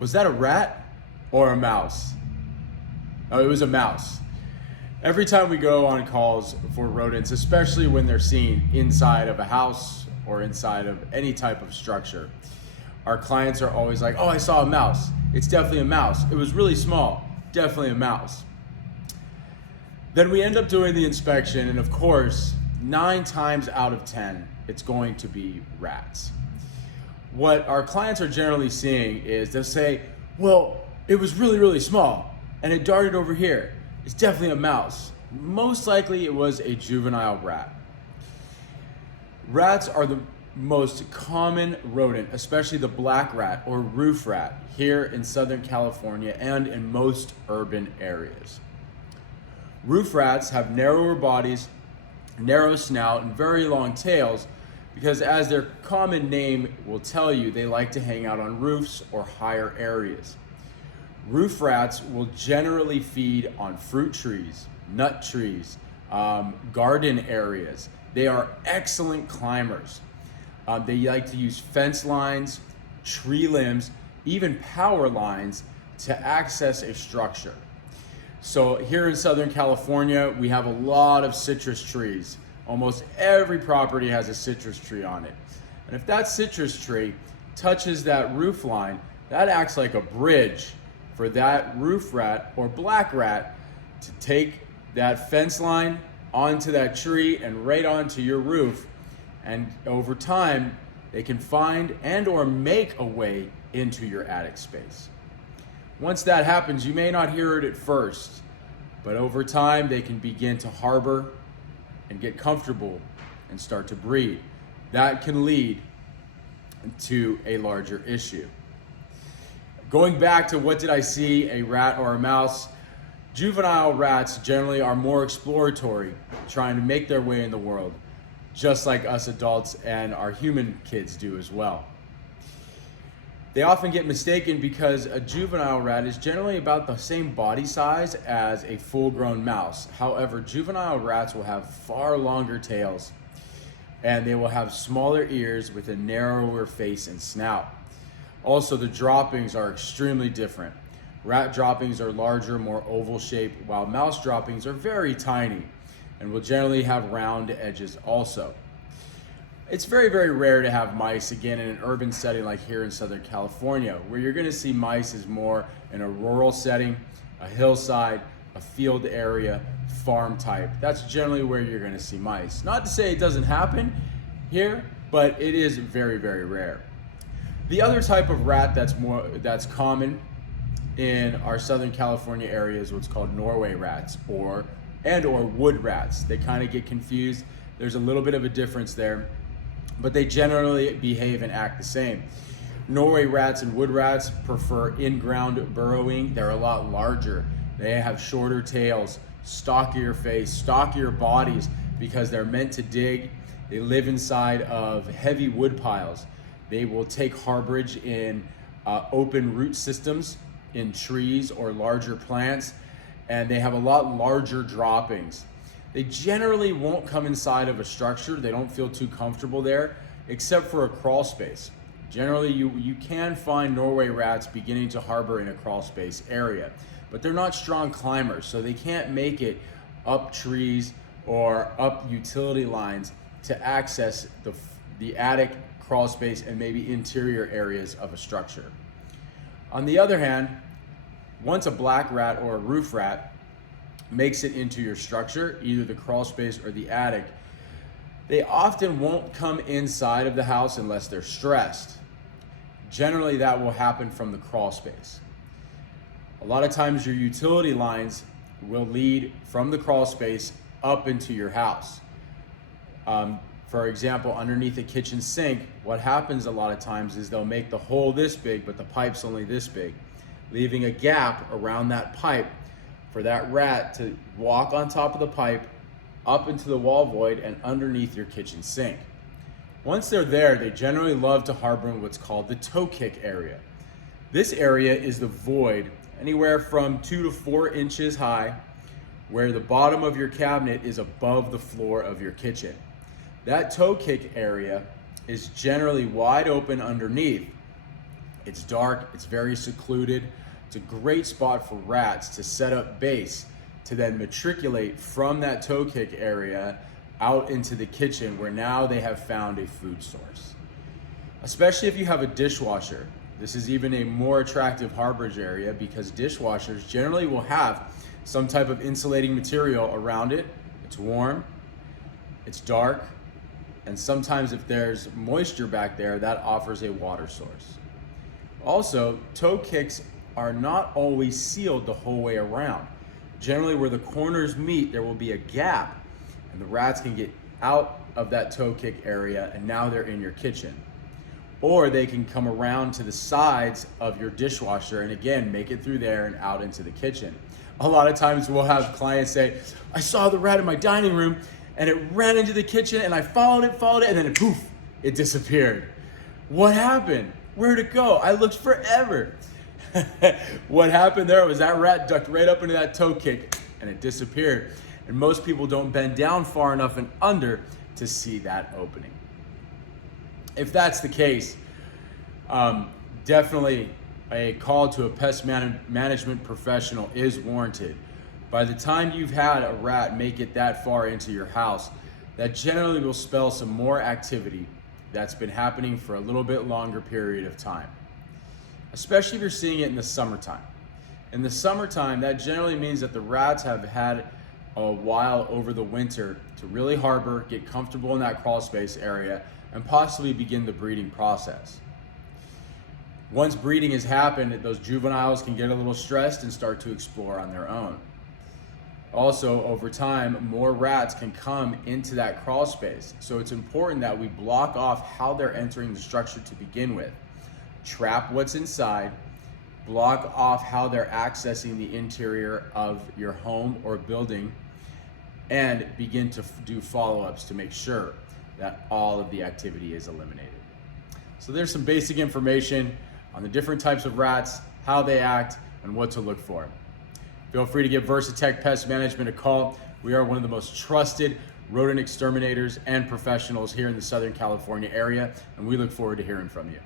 Was that a rat or a mouse? Oh, it was a mouse. Every time we go on calls for rodents, especially when they're seen inside of a house or inside of any type of structure, our clients are always like, oh, I saw a mouse. It's definitely a mouse. It was really small. Definitely a mouse. Then we end up doing the inspection, and of course, 9 times out of 10, it's going to be rats. What our clients are generally seeing is they'll say, well, it was really, really small, and it darted over here. It's definitely a mouse. Most likely it was a juvenile rat. Rats are the most common rodent, especially the black rat or roof rat here in Southern California and in most urban areas. Roof rats have narrower bodies, narrow snout, and very long tails because, as their common name will tell you, they like to hang out on roofs or higher areas. Roof rats will generally feed on fruit trees, nut trees, garden areas. They are excellent climbers. They like to use fence lines, tree limbs, even power lines to access a structure. So here in Southern California, we have a lot of citrus trees. Almost every property has a citrus tree on it. And if that citrus tree touches that roof line, that acts like a bridge for that roof rat or black rat to take that fence line onto that tree and right onto your roof. And over time, they can find and or make a way into your attic space. Once that happens, you may not hear it at first, but over time they can begin to harbor and get comfortable and start to breed. That can lead to a larger issue. Going back to what did I see, a rat or a mouse? Juvenile rats generally are more exploratory, trying to make their way in the world, just like us adults and our human kids do as well. They often get mistaken because a juvenile rat is generally about the same body size as a full-grown mouse. However, juvenile rats will have far longer tails, and they will have smaller ears with a narrower face and snout. Also, the droppings are extremely different. Rat droppings are larger, more oval shaped, while mouse droppings are very tiny and will generally have round edges also. It's very, very rare to have mice, again, in an urban setting like here in Southern California. Where you're going to see mice is more in a rural setting, a hillside, a field area, farm type. That's generally where you're going to see mice. Not to say it doesn't happen here, but it is very, very rare. The other type of rat that's common in our Southern California area is what's called Norway rats or wood rats. They kind of get confused. There's a little bit of a difference there, but they generally behave and act the same. Norway rats and wood rats prefer in-ground burrowing. They're a lot larger. They have shorter tails, stockier face, stockier bodies because they're meant to dig. They live inside of heavy wood piles. They will take harborage in open root systems in trees or larger plants, and they have a lot larger droppings. They generally won't come inside of a structure. They don't feel too comfortable there, except for a crawl space. Generally, you can find Norway rats beginning to harbor in a crawl space area, but they're not strong climbers, so they can't make it up trees or up utility lines to access the attic, crawl space, and maybe interior areas of a structure. On the other hand, once a black rat or a roof rat makes it into your structure, either the crawl space or the attic, they often won't come inside of the house unless they're stressed. Generally, that will happen from the crawl space. A lot of times your utility lines will lead from the crawl space up into your house. For example, underneath a kitchen sink, what happens a lot of times is they'll make the hole this big, but the pipe's only this big, leaving a gap around that pipe for that rat to walk on top of the pipe, up into the wall void, and underneath your kitchen sink. Once they're there, they generally love to harbor in what's called the toe kick area. This area is the void anywhere from 2 to 4 inches high, where the bottom of your cabinet is above the floor of your kitchen. That toe kick area is generally wide open underneath, It's dark, it's very secluded. It's a great spot for rats to set up base, to then matriculate from that toe kick area out into the kitchen where now they have found a food source. Especially if you have a dishwasher. This is even a more attractive harborage area because dishwashers generally will have some type of insulating material around it. It's warm, it's dark, and sometimes if there's moisture back there, that offers a water source. Also, toe kicks are not always sealed the whole way around. Generally, where the corners meet, there will be a gap, and the rats can get out of that toe kick area, and now they're in your kitchen. Or they can come around to the sides of your dishwasher and again, make it through there and out into the kitchen. A lot of times we'll have clients say, I saw the rat in my dining room and it ran into the kitchen and I followed it, and then poof, it disappeared. What happened? Where'd it go? I looked forever. What happened there was that rat ducked right up into that toe kick and it disappeared. And most people don't bend down far enough and under to see that opening. If that's the case, definitely a call to a pest management professional is warranted. By the time you've had a rat make it that far into your house, that generally will spell some more activity that's been happening for a little bit longer period of time, especially if you're seeing it in the summertime. In the summertime, that generally means that the rats have had a while over the winter to really harbor, get comfortable in that crawl space area, and possibly begin the breeding process. Once breeding has happened, those juveniles can get a little stressed and start to explore on their own. Also, over time, more rats can come into that crawl space. So it's important that we block off how they're entering the structure to begin with. Trap what's inside, block off how they're accessing the interior of your home or building, and begin to do follow-ups to make sure that all of the activity is eliminated. So there's some basic information on the different types of rats, how they act, and what to look for. Feel free to give Versatech Pest Management a call. We are one of the most trusted rodent exterminators and professionals here in the Southern California area, and we look forward to hearing from you.